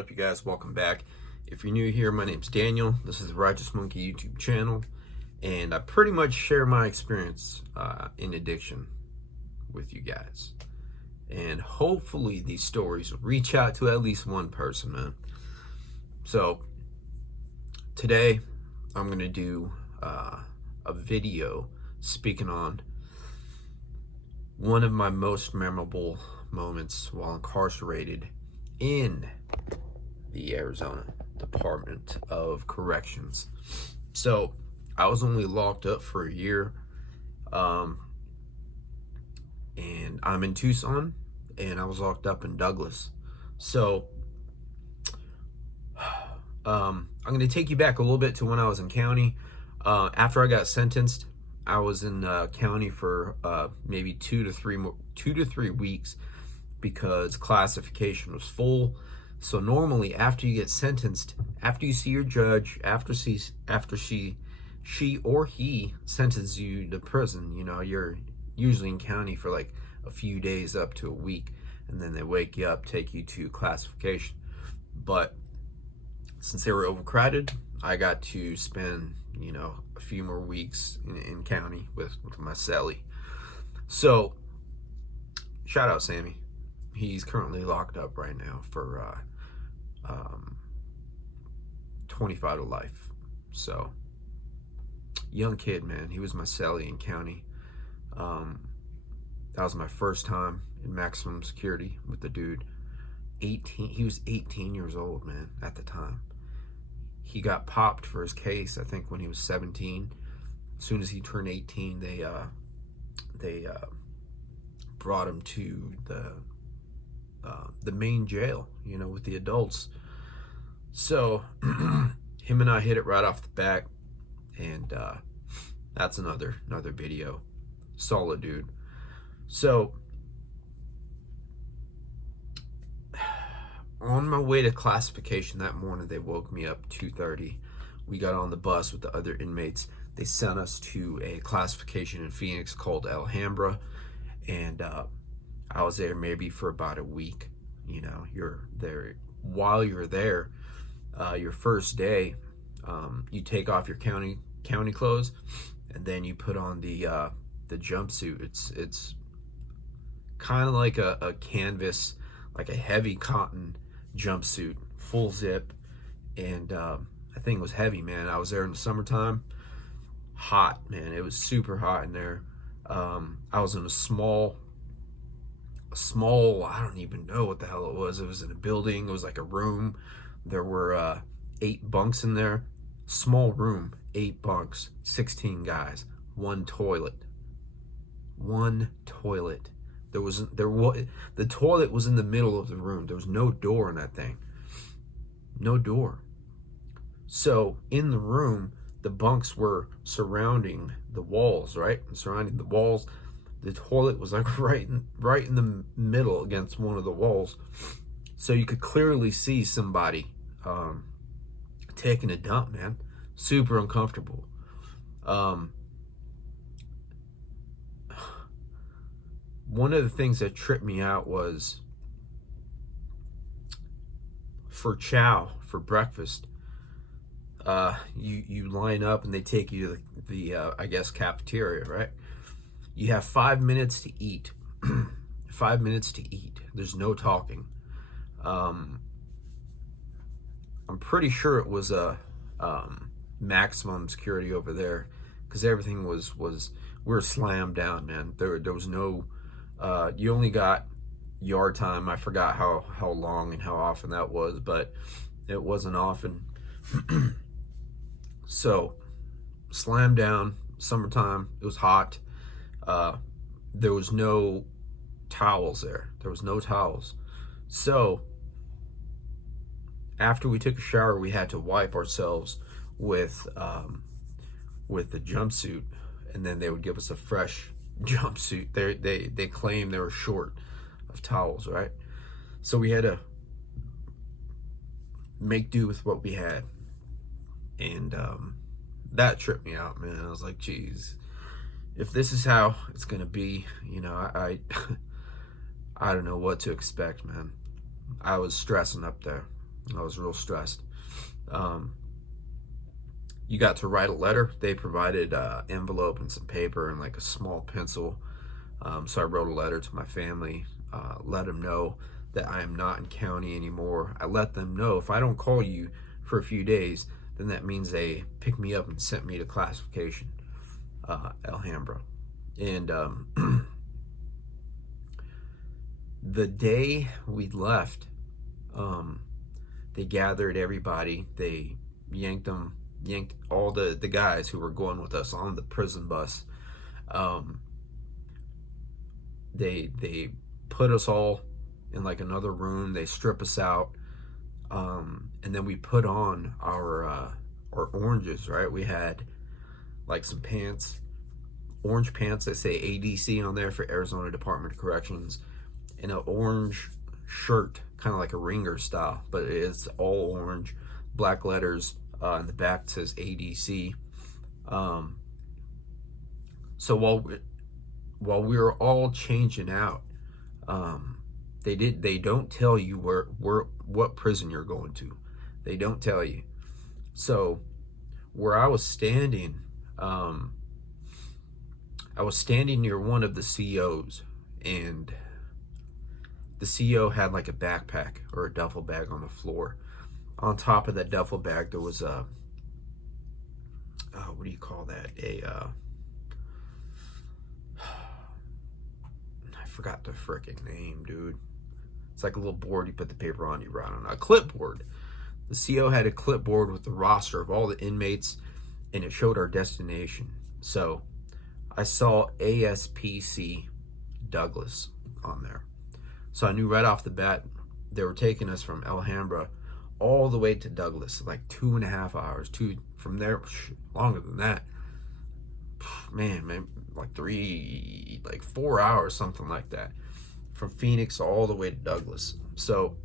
Up, you guys, welcome back. If you're new here, my name's Daniel. This is the Righteous Monkey YouTube channel, and I pretty much share my experience in addiction with you guys, and hopefully these stories will reach out to at least one person, man. So today I'm gonna do a video speaking on one of my most memorable moments while incarcerated in the Arizona Department of Corrections. So I was only locked up for a year, and I'm in Tucson, and I was locked up in Douglas. So I'm going to take you back a little bit to when I was in county. After I got sentenced, I was in county for maybe 2 to 3 weeks because classification was full. So normally after you get sentenced, after you see your judge, after she or he sentences you to prison, you know, you're usually in county for like a few days up to a week, and then they wake you up, take you to classification. But since they were overcrowded, I got to spend, you know, a few more weeks in county with my cellie. So shout out Sammy. He's currently locked up right now for 25 to life. So young kid, man. He was my cellie in county. That was my first time in maximum security with the dude. He was 18 years old, man, at the time. He got popped for his case, I think, when he was 17. As soon as he turned 18, they brought him to the main jail, you know, with the adults. So him and I hit it right off the bat, and that's another video. Solid dude. So on my way to classification that morning, they woke me up 2:30. We got on the bus with the other inmates. They sent us to a classification in Phoenix called Alhambra, and I was there maybe for about a week. You know, you're there. While you're there, your first day, you take off your county clothes, and then you put on the jumpsuit. It's kind of like a canvas, like a heavy cotton jumpsuit, full zip, and that thing was heavy, man. I was there in the summertime. Hot, man. It was super hot in there. I was in a small, I don't even know what the hell it was. It was in a building. It was like a room. There were 8 bunks in there. Small room, 8 bunks, 16 guys, one toilet. The toilet was in the middle of the room. There was no door in that thing. No door. So in the room, the bunks were surrounding the walls, right? And surrounding the walls, the toilet was like right in the middle against one of the walls. So you could clearly see somebody taking a dump, man. Super uncomfortable. One of the things that tripped me out was for Chow, for breakfast, you line up and they take you to the I guess cafeteria, right? You have 5 minutes to eat. 5 minutes to eat. There's no talking. I'm pretty sure it was a maximum security over there, because everything was we were slammed down, man. There was no you only got yard time. I forgot how long and how often that was, but it wasn't often. So slammed down. Summertime. It was hot. There was no towels there. There was no towels. So after we took a shower, we had to wipe ourselves with the jumpsuit, and then they would give us a fresh jumpsuit. They claimed they were short of towels, right? So we had to make do with what we had, and that tripped me out, man. I was like, geez, if this is how it's gonna be, you know, I don't know what to expect, man. I was stressing up there. I was real stressed. You got to write a letter. They provided an envelope and some paper and like a small pencil. So I wrote a letter to my family, let them know that I am not in county anymore. I let them know if I don't call you for a few days, then that means they picked me up and sent me to classification, Alhambra. And the day we left, they gathered everybody. They yanked all the guys who were going with us on the prison bus. They put us all in like another room. They strip us out, and then we put on our oranges. Right, we had like some pants, orange pants that say ADC on there for Arizona Department of Corrections, and an orange shirt, kind of like a ringer style, but it is all orange, black letters. In the back says ADC. So while we were all changing out, they don't tell you what prison you're going to. They don't tell you. So where I was standing near one of the COs, and the CO had like a backpack or a duffel bag on the floor. On top of that duffel bag, there was a, what do you call that? I forgot the frickin' name, dude. It's like a little board you put the paper on, you write on a clipboard. The CO had a clipboard with the roster of all the inmates, and it showed our destination. So I saw ASPC Douglas on there. So I knew right off the bat they were taking us from Alhambra all the way to Douglas, like 2.5 hours. From there, longer than that. Man, like 4 hours, something like that. From Phoenix all the way to Douglas. So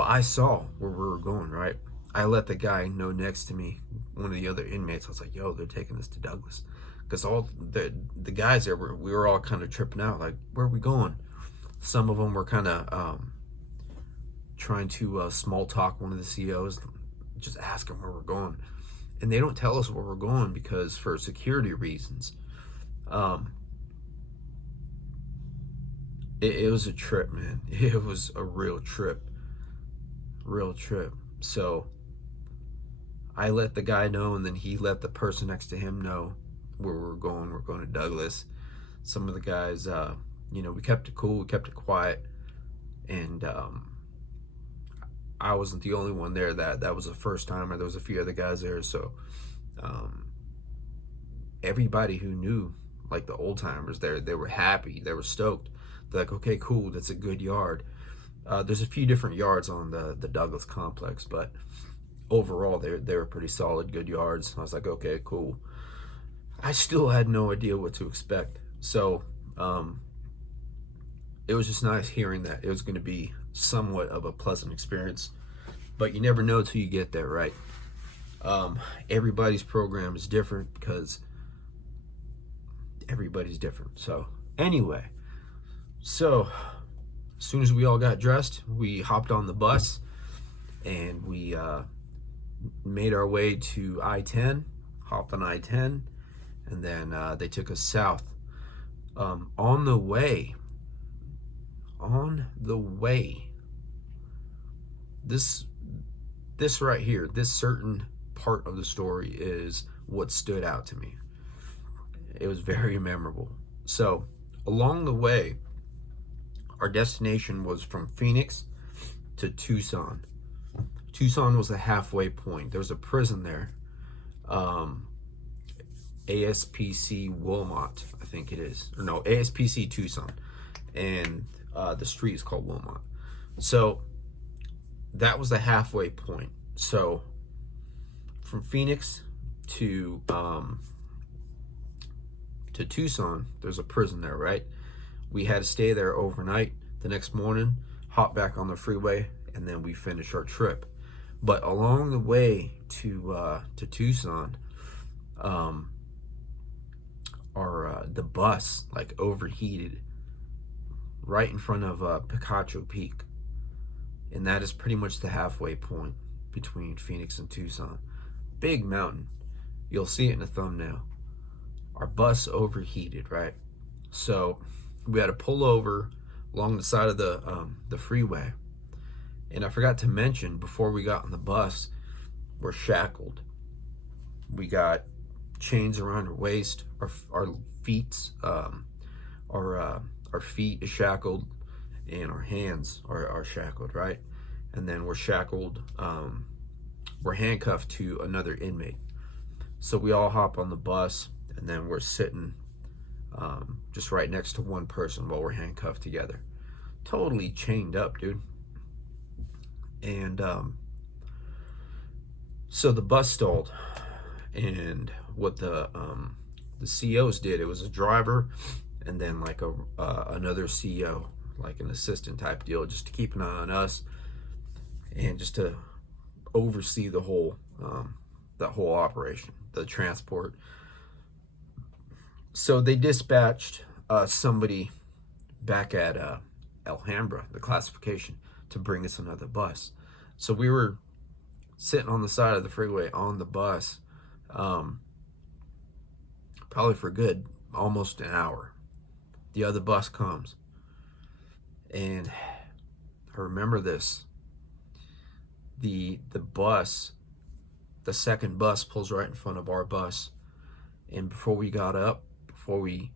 I saw where we were going, right? I let the guy know next to me, one of the other inmates. I was like, yo, they're taking us to Douglas. Because all the guys there, we were all kind of tripping out, like, where are we going? Some of them were kind of trying to small talk one of the COs, just ask them where we're going. And they don't tell us where we're going because for security reasons. It was a trip, man. It was a real trip. So I let the guy know, and then he let the person next to him know where we're going. We're going to Douglas. Some of the guys, we kept it cool, we kept it quiet, and I wasn't the only one there. That was the first time. There was a few other guys there, so everybody who knew, like the old timers there, they were happy, they were stoked. They're like, okay, cool, that's a good yard. There's a few different yards on the Douglas complex, but overall they were pretty solid, good yards. I was like, okay, cool. I still had no idea what to expect, so it was just nice hearing that it was going to be somewhat of a pleasant experience, but you never know till you get there, right? Everybody's program is different because everybody's different. So anyway, as soon as we all got dressed, we hopped on the bus and we made our way to I-10, hopped on I-10, and then they took us south. On the way, this right here, this certain part of the story is what stood out to me. It was very memorable. So along the way, our destination was from Phoenix to Tucson. Tucson was a halfway point. There was a prison there, ASPC Wilmot, I think it is, or no, ASPC Tucson, and the street is called Wilmot. So that was the halfway point. So from Phoenix to Tucson, there's a prison there, right? We had to stay there overnight. The next morning, hop back on the freeway, and then we finish our trip. But along the way to Tucson, the bus like overheated right in front of Picacho Peak. And that is pretty much the halfway point between Phoenix and Tucson. Big mountain. You'll see it in the thumbnail. Our bus overheated, right? So we had to pull over along the side of the freeway. And I forgot to mention, before we got on the bus, we're shackled. We got chains around our waist. Our feet is shackled, and our hands are shackled, right? And then we're shackled. We're handcuffed to another inmate. So we all hop on the bus, and then we're sitting just right next to one person while we're handcuffed together. Totally chained up, dude. And so the bus stalled, and what the COs did, it was a driver and then like another CO, like an assistant type deal, just to keep an eye on us and just to oversee the whole that whole operation, the transport. So they dispatched somebody back at Alhambra, the classification, to bring us another bus. So we were sitting on the side of the freeway on the bus, probably for good almost an hour. The other bus comes, and I remember this. The bus, the second bus pulls right in front of our bus, and before we got up, before we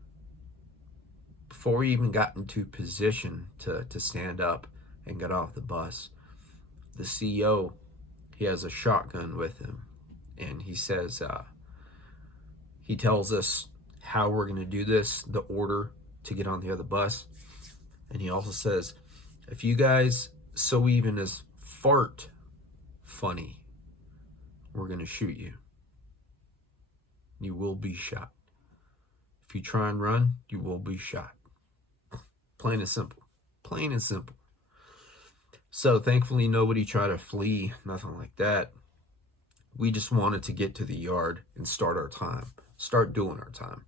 even got into position to stand up and get off the bus, the CO, he has a shotgun with him, and he says, he tells us how we're going to do this, the order to get on the other bus. And he also says, if you guys so even as fart funny, we're going to shoot you. You will be shot. If you try and run, you will be shot. Plain and simple. Plain and simple. So thankfully nobody tried to flee, nothing like that. We just wanted to get to the yard and start our time. Start doing our time.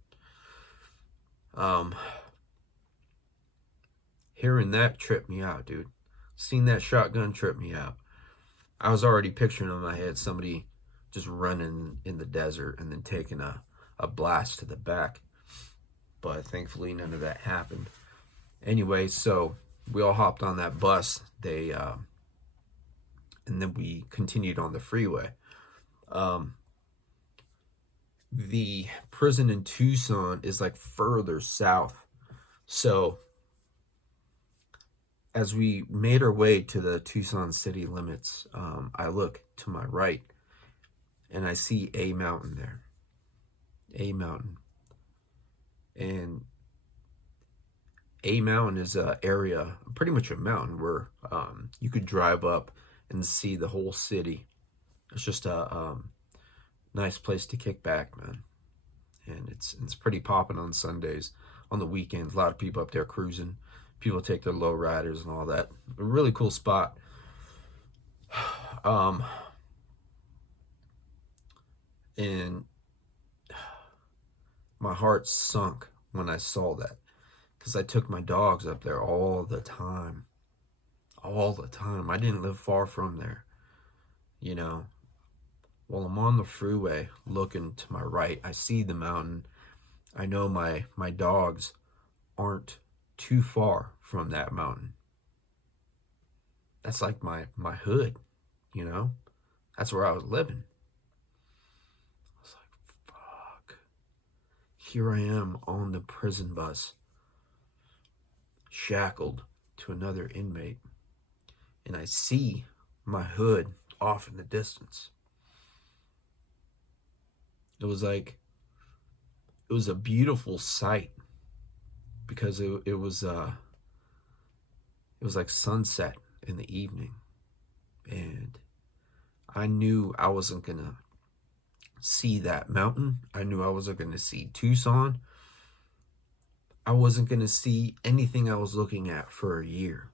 Hearing that tripped me out, dude. Seeing that shotgun tripped me out. I was already picturing in my head somebody just running in the desert and then taking a blast to the back. But thankfully none of that happened. Anyway, so we all hopped on that bus. And then we continued on the freeway. The prison in Tucson is like further south. So as we made our way to the Tucson city limits, I look to my right and I see a mountain there. A mountain. And a mountain is an area, pretty much a mountain, where you could drive up and see the whole city. It's just a nice place to kick back, man. And it's pretty popping on Sundays. On the weekends, a lot of people up there cruising. People take their low riders and all that. A really cool spot. And my heart sunk when I saw that, because I took my dogs up there all the time. All the time. I didn't live far from there. You know, while I'm on the freeway looking to my right, I see the mountain. I know my dogs aren't too far from that mountain. That's like my hood, you know? That's where I was living. I was like, fuck. Here I am on the prison bus, shackled to another inmate. And I see my hood off in the distance. It was a beautiful sight, because it was like sunset in the evening, and I knew I wasn't gonna see that mountain. I knew I wasn't gonna see Tucson. I wasn't gonna see anything I was looking at for a year.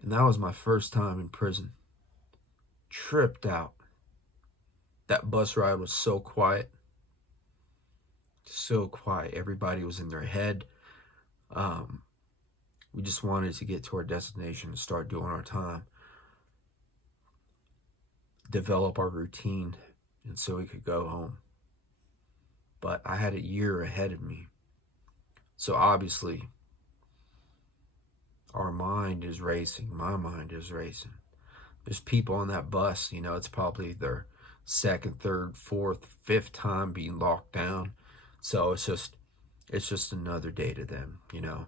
And that was my first time in prison. Tripped out. That bus ride was so quiet. So quiet. Everybody was in their head. We just wanted to get to our destination and start doing our time, develop our routine, and so we could go home. But I had a year ahead of me. So obviously, our mind is racing. My mind is racing. There's people on that bus, you know, it's probably their second, third, fourth, fifth time being locked down. So it's just another day to them, you know.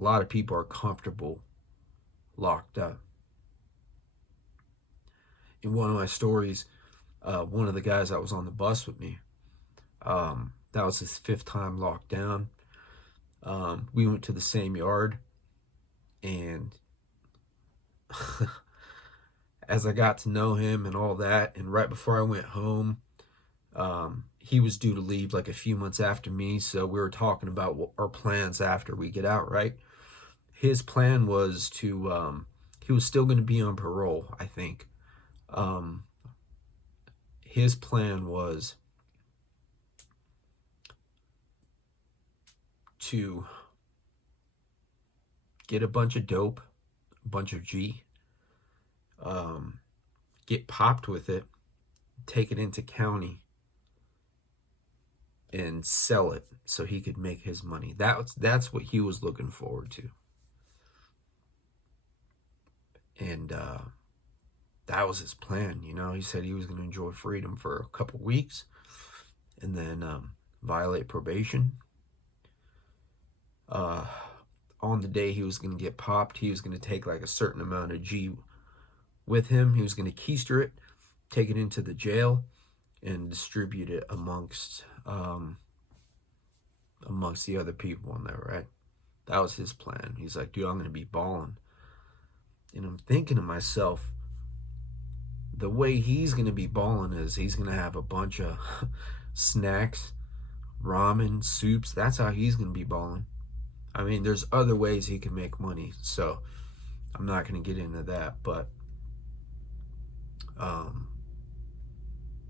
A lot of people are comfortable locked up. In one of my stories, one of the guys that was on the bus with me, that was his fifth time locked down. We went to the same yard, and as I got to know him and all that, and right before I went home, he was due to leave like a few months after me, so we were talking about what our plans after we get out, right? His plan was to, he was still going to be on parole, I think. His plan was to get a bunch of dope, a bunch of G, get popped with it, take it into county, and sell it so he could make his money. That's what he was looking forward to. And that was his plan, you know. He said he was going to enjoy freedom for a couple weeks and then violate probation. On the day he was going to get popped, he was going to take like a certain amount of G with him. He was going to keister it, take it into the jail, and distribute it amongst the other people in there, right? That was his plan. He's like, dude, I'm going to be balling. And I'm thinking to myself, the way he's going to be balling is he's going to have a bunch of snacks, ramen, soups. That's how he's going to be balling. I mean, there's other ways he can make money, so I'm not going to get into that, but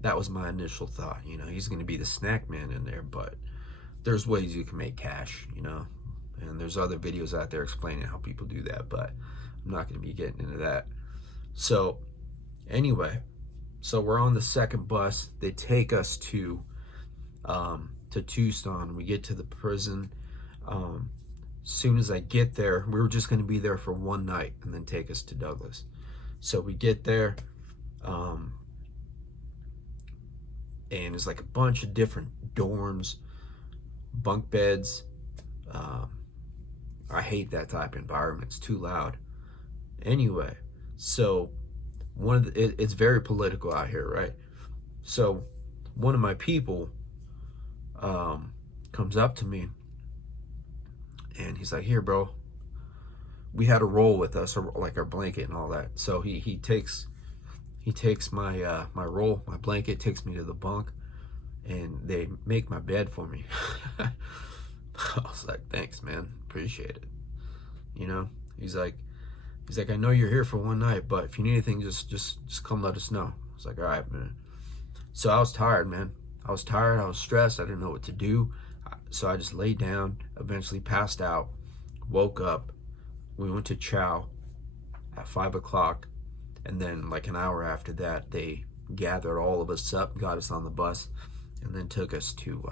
that was my initial thought. You know, he's going to be the snack man in there, but there's ways you can make cash, you know, and there's other videos out there explaining how people do that, but I'm not going to be getting into that. So anyway, so we're on the second bus. They take us to Tucson. We get to the prison. As soon as I get there, we were just going to be there for one night and then take us to Douglas. So we get there, and it's like a bunch of different dorms, bunk beds. I hate that type of environment. It's too loud. Anyway, so it's very political out here, right? So one of my people comes up to me, and he's like, here, bro, we had a roll with us, or like our blanket and all that. So he takes my my roll, my blanket, takes me to the bunk, and they make my bed for me. I was like, thanks, man, appreciate it. You know, he's like, I know you're here for one night, but if you need anything, just come let us know. I was like, all right, man. So I was tired, man. I was tired. I was stressed. I didn't know what to do. So I just laid down, eventually passed out, woke up. We went to Chow at 5 o'clock. And then like an hour after that, they gathered all of us up, got us on the bus, and then took us to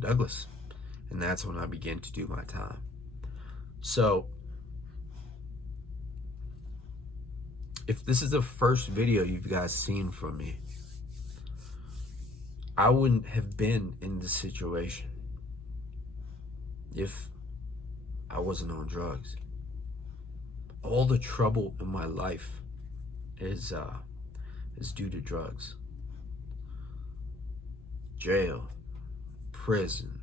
Douglas. And that's when I began to do my time. So if this is the first video you guys seen from me, I wouldn't have been in this situation if I wasn't on drugs. All the trouble in my life is due to drugs. Jail, prison,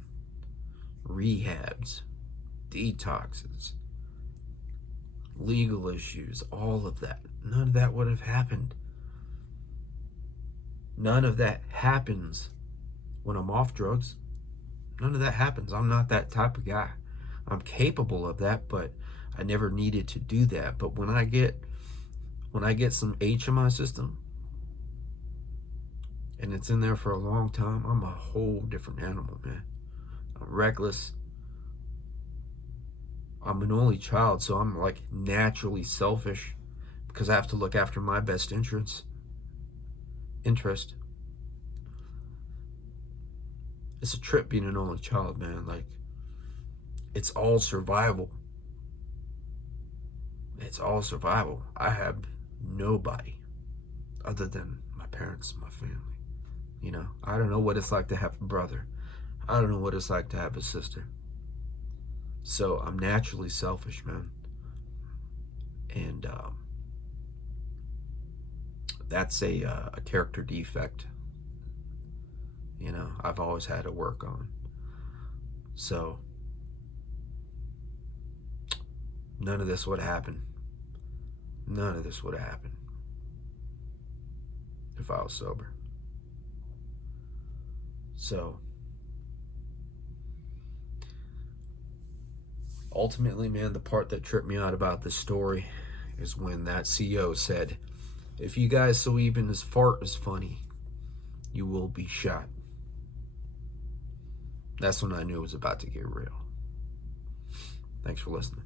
rehabs, detoxes, legal issues, all of that. None of that would have happened. None of that happens when I'm off drugs. None of that happens. I'm not that type of guy. I'm capable of that, but I never needed to do that. But when I get some H in my system, and it's in there for a long time, I'm a whole different animal, man. I'm reckless. I'm an only child, so I'm like naturally selfish because I have to look after my best interest. It's a trip being an only child, man. Like, it's all survival. It's all survival. I have nobody other than my parents, my family. You know, I don't know what it's like to have a brother. I don't know what it's like to have a sister. So I'm naturally selfish, man. And that's a character defect, you know, I've always had to work on. So none of this would happen. None of this would have happened if I was sober. So ultimately, man, the part that tripped me out about this story is when that CO said, if you guys so even as fart is funny, you will be shot. That's when I knew it was about to get real. Thanks for listening.